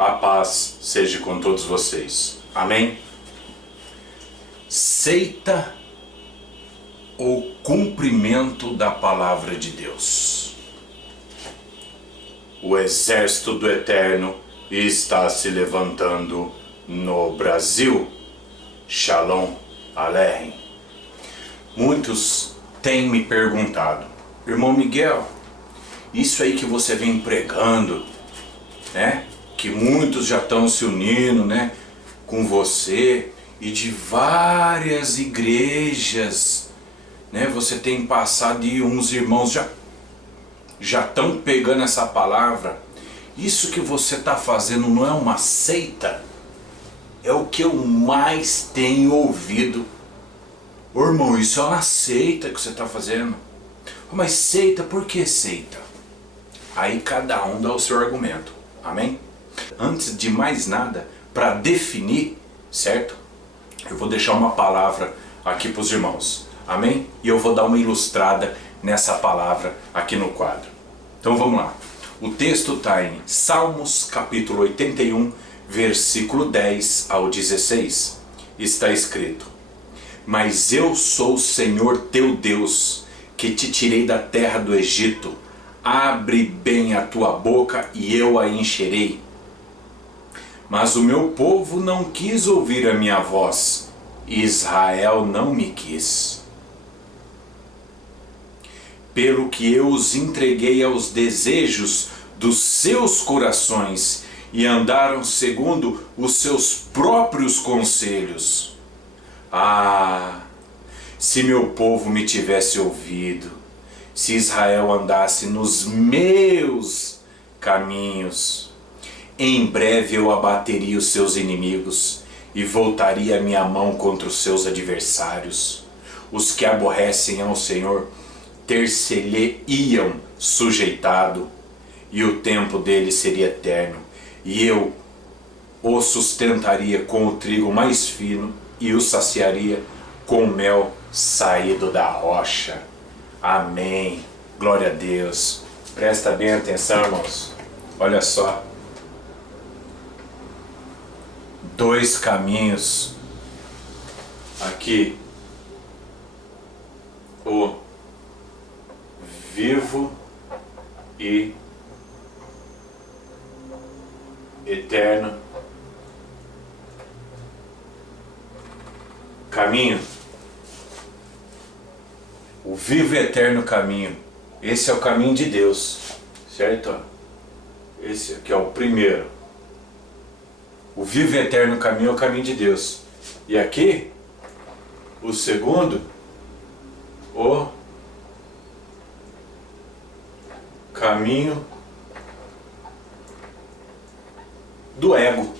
A paz seja com todos vocês. Amém? Seita ou cumprimento da palavra de Deus? O exército do Eterno está se levantando no Brasil. Shalom Aleichem. Muitos têm me perguntado: irmão Miguel, isso aí que você vem pregando, né? Que muitos já estão se unindo, né, com você, e de várias igrejas, né, você tem passado e uns irmãos já estão pegando essa palavra. Isso que você está fazendo não é uma seita? É o que eu mais tenho ouvido. Ô irmão, isso é uma seita que você está fazendo. Mas seita, por que seita? Aí cada um dá o seu argumento. Amém? Antes de mais nada, para definir, certo? Eu vou deixar uma palavra aqui para os irmãos. Amém? E eu vou dar uma ilustrada nessa palavra aqui no quadro. Então vamos lá. O texto está em Salmos capítulo 81, versículo 10 ao 16. Está escrito: Mas eu sou o Senhor teu Deus, que te tirei da terra do Egito. Abre bem a tua boca e eu a encherei. Mas o meu povo não quis ouvir a minha voz, e Israel não me quis. Pelo que eu os entreguei aos desejos dos seus corações, e andaram segundo os seus próprios conselhos. Ah, se meu povo me tivesse ouvido, se Israel andasse nos meus caminhos, em breve eu abateria os seus inimigos e voltaria a minha mão contra os seus adversários. Os que aborrecem ao Senhor ter-se-lhe-iam sujeitado, e o tempo dele seria eterno, e eu o sustentaria com o trigo mais fino e o saciaria com o mel saído da rocha. Amém. Glória a Deus. Presta bem atenção, irmãos. Olha só. Dois caminhos. Aqui. O vivo e eterno caminho. O vivo e eterno caminho. Esse é o caminho de Deus, certo? Esse aqui é o primeiro. O vivo e eterno caminho é o caminho de Deus. E aqui, o segundo, o caminho do ego.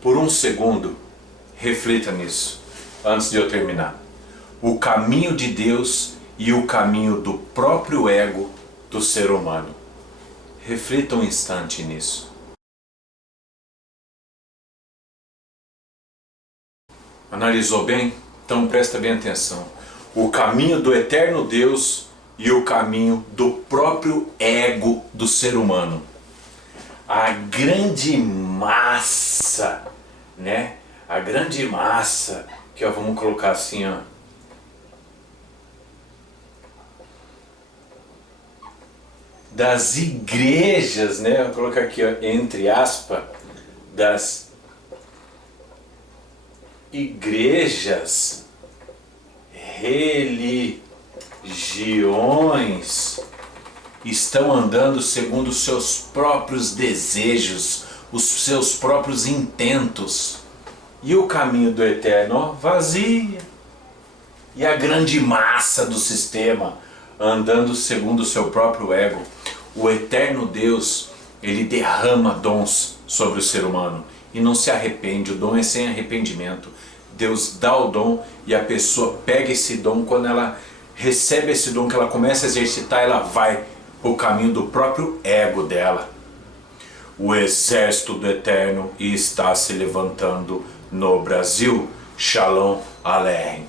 Por um segundo, reflita nisso, antes de eu terminar. O caminho de Deus e o caminho do próprio ego do ser humano. Reflita um instante nisso. Analisou bem? Então presta bem atenção. O caminho do eterno Deus e o caminho do próprio ego do ser humano. A grande massa, né? A grande massa, que ó, vamos colocar assim, ó. Das igrejas, né? Vou colocar aqui, ó, entre aspas, das igrejas, religiões, estão andando segundo os seus próprios desejos, os seus próprios intentos. E o caminho do eterno, ó, vazia. E a grande massa do sistema andando segundo o seu próprio ego. O eterno Deus, ele derrama dons sobre o ser humano e não se arrepende. O dom é sem arrependimento. Deus dá o dom e a pessoa pega esse dom. Quando ela recebe esse dom, que ela começa a exercitar, ela vai para o caminho do próprio ego dela. O exército do Eterno está se levantando no Brasil. Shalom Aleichem.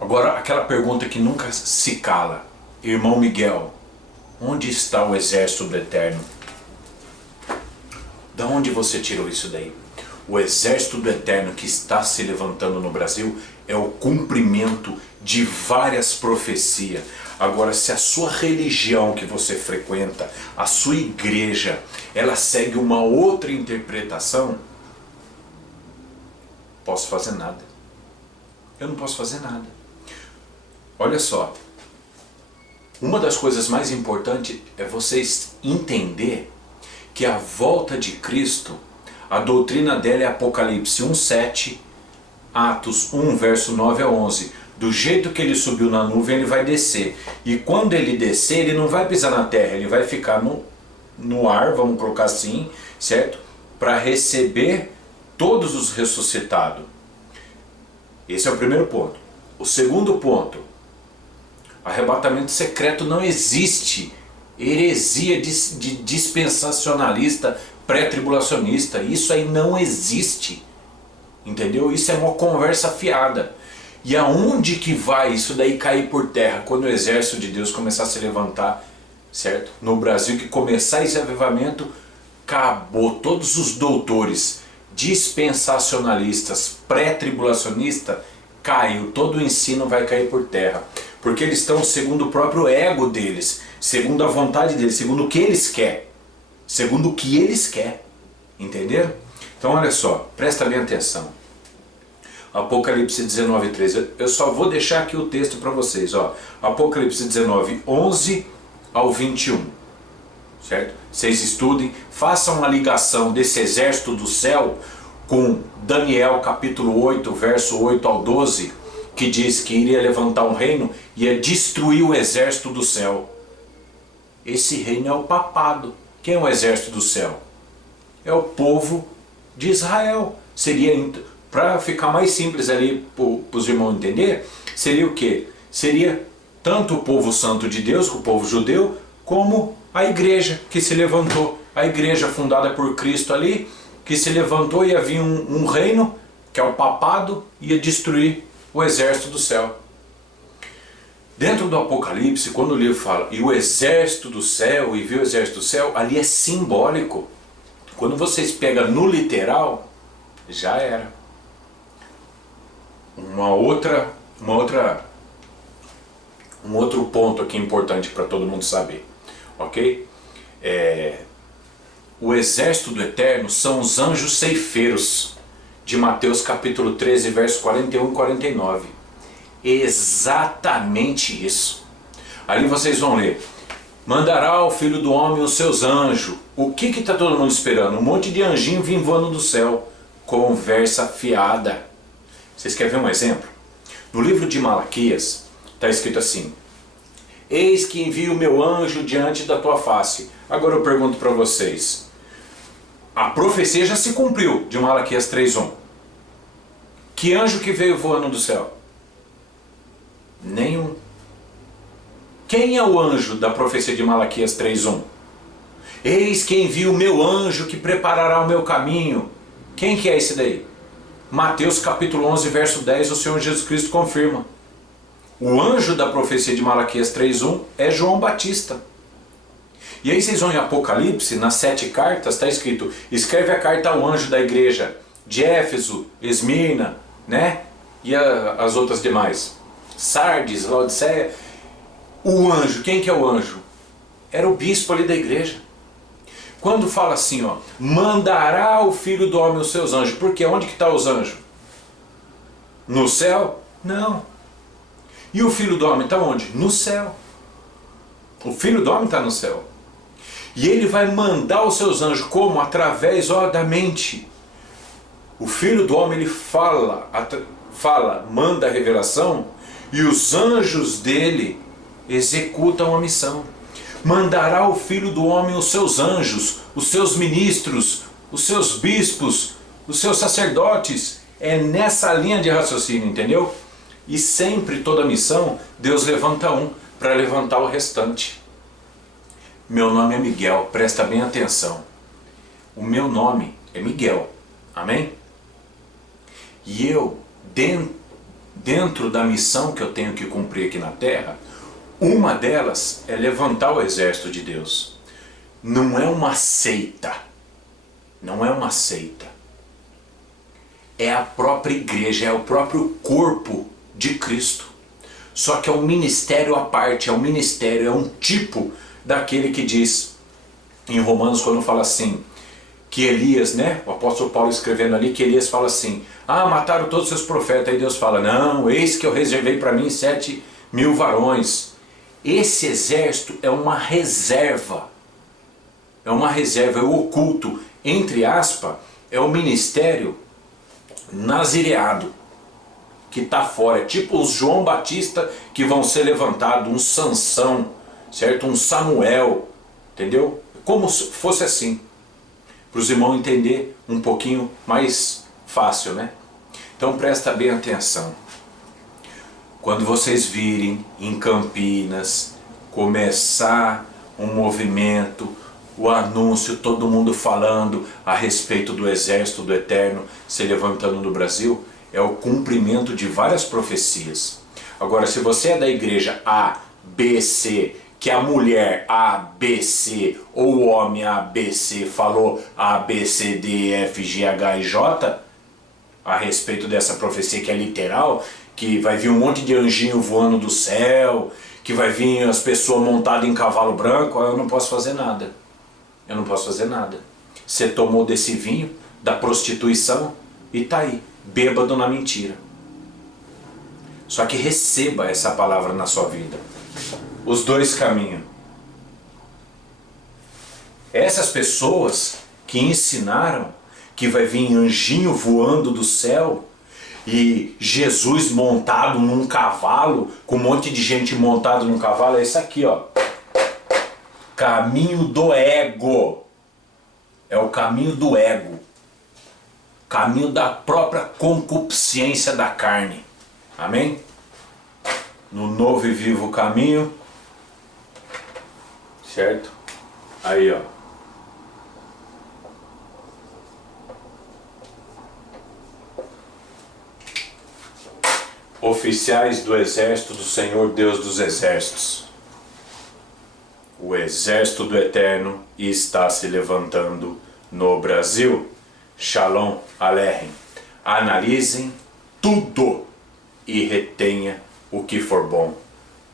Agora, aquela pergunta que nunca se cala. Irmão Miguel, Onde está o exército do Eterno? Da onde você tirou isso daí? O exército do Eterno que está se levantando no Brasil é o cumprimento de várias profecias. Agora, se a sua religião que você frequenta, a sua igreja, ela segue uma outra interpretação, posso fazer nada. Eu não posso fazer nada. Olha só, uma das coisas mais importantes é vocês entender que a volta de Cristo, a doutrina dela é Apocalipse 1:7, Atos 1, verso 9 a 11. Do jeito que ele subiu na nuvem, ele vai descer. E quando ele descer, ele não vai pisar na terra, ele vai ficar no ar, vamos colocar assim, certo? Para receber todos os ressuscitados. Esse é o primeiro ponto. O segundo ponto, arrebatamento secreto não existe. Heresia de dispensacionalista, pré-tribulacionista, isso aí não existe. Entendeu? Isso é uma conversa fiada. E aonde que vai isso daí cair por terra? Quando o exército de Deus começar a se levantar, certo? No Brasil, que começar esse avivamento, acabou. Todos os doutores dispensacionalistas, pré-tribulacionistas, caiu. Todo o ensino vai cair por terra. Porque eles estão segundo o próprio ego deles, segundo a vontade deles, segundo o que eles querem. Segundo o que eles querem. Entenderam? Então olha só, presta bem atenção. Apocalipse 19:13. Eu só vou deixar aqui o texto para vocês, ó. Apocalipse 19:11 ao 21. Certo? Vocês estudem, façam uma ligação desse exército do céu com Daniel capítulo 8, verso 8 ao 12, que diz que iria levantar um reino e ia destruir o exército do céu. Esse reino é o papado. Quem é o exército do céu? É o povo de Israel. Seria, para ficar mais simples ali para os irmãos entender, seria o quê? Seria tanto o povo santo de Deus, o povo judeu, como a igreja que se levantou. A igreja fundada por Cristo ali, que se levantou e havia um reino, que é o papado, ia destruir o exército do céu. Dentro do Apocalipse, quando o livro fala, e o exército do céu, e viu o exército do céu, ali é simbólico. Quando vocês pegam no literal, já era. Um outro ponto aqui importante para todo mundo saber, ok? O exército do Eterno são os anjos ceifeiros, de Mateus capítulo 13, versos 41 e 49. Exatamente isso. Ali vocês vão ler, mandará o Filho do Homem os seus anjos. O que está todo mundo esperando? Um monte de anjinho vindo voando do céu. Conversa fiada. Vocês querem ver um exemplo? No livro de Malaquias está escrito assim: eis que envio o meu anjo diante da tua face. Agora eu pergunto para vocês, a profecia já se cumpriu de Malaquias 3:1. Que anjo que veio voando do céu? Nenhum. Quem é o anjo da profecia de Malaquias 3:1? Eis que envio o meu anjo que preparará o meu caminho. Quem que é esse daí? Mateus capítulo 11, verso 10, o Senhor Jesus Cristo confirma. O anjo da profecia de Malaquias 3:1 é João Batista. E aí vocês vão em Apocalipse, nas 7 cartas, está escrito, escreve a carta ao anjo da igreja de Éfeso, Esmirna, né? E as outras demais. Sardes, Laodiceia. O anjo, quem que é o anjo? Era o bispo ali da igreja. Quando fala assim, ó, mandará o Filho do Homem os seus anjos. Por quê? Onde que estão os anjos? No céu? Não. E o Filho do Homem está onde? No céu. O Filho do Homem está no céu. E ele vai mandar os seus anjos como? Através, ó, da mente. O Filho do Homem, ele fala, manda a revelação, e os anjos dele executam a missão. Mandará o Filho do Homem os seus anjos, os seus ministros, os seus bispos, os seus sacerdotes. É nessa linha de raciocínio, entendeu? E sempre, toda missão, Deus levanta um para levantar o restante. Meu nome é Miguel, presta bem atenção. O meu nome é Miguel, amém? E eu, dentro da missão que eu tenho que cumprir aqui na terra, Uma delas é levantar o exército de Deus. Não é uma seita. Não é uma seita. É a própria igreja, é o próprio corpo de Cristo. Só que é um ministério à parte, é um ministério, é um tipo daquele que diz em Romanos, quando fala assim, que Elias, né, o apóstolo Paulo escrevendo ali, que Elias fala assim, mataram todos os seus profetas. Aí Deus fala, não, eis que eu reservei para mim 7.000 varões. Esse exército é uma reserva, é o oculto, entre aspas, é o ministério nazireado, que está fora, tipo os João Batista que vão ser levantados, um Sansão, certo? Um Samuel, entendeu? Como se fosse assim, para os irmãos entender um pouquinho mais fácil, né? Então presta bem atenção. Quando vocês virem em Campinas começar um movimento, o anúncio, todo mundo falando a respeito do exército do Eterno se levantando no Brasil, é o cumprimento de várias profecias. Agora, se você é da igreja A, B, C, que a mulher A, B, C ou o homem A, B, C falou A, B, C, D, E, F, G, H e J a respeito dessa profecia que é literal, que vai vir um monte de anjinho voando do céu, que vai vir as pessoas montadas em cavalo branco, eu não posso fazer nada. Eu não posso fazer nada. Você tomou desse vinho, da prostituição, e tá aí, bêbado na mentira. Só que receba essa palavra na sua vida. Os dois caminhos. Essas pessoas que ensinaram que vai vir anjinho voando do céu e Jesus montado num cavalo, com um monte de gente montado num cavalo, é isso aqui, ó. Caminho do ego. É o caminho do ego. Caminho da própria concupiscência da carne. Amém? No novo e vivo caminho. Certo? Aí, ó. Oficiais do exército do Senhor Deus dos exércitos. O exército do Eterno está se levantando no Brasil. Shalom Aleichem. Analisem tudo e retenha o que for bom.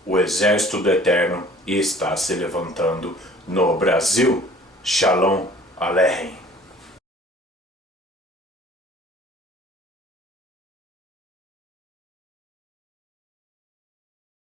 O exército do Eterno está se levantando no Brasil. Shalom Aleichem.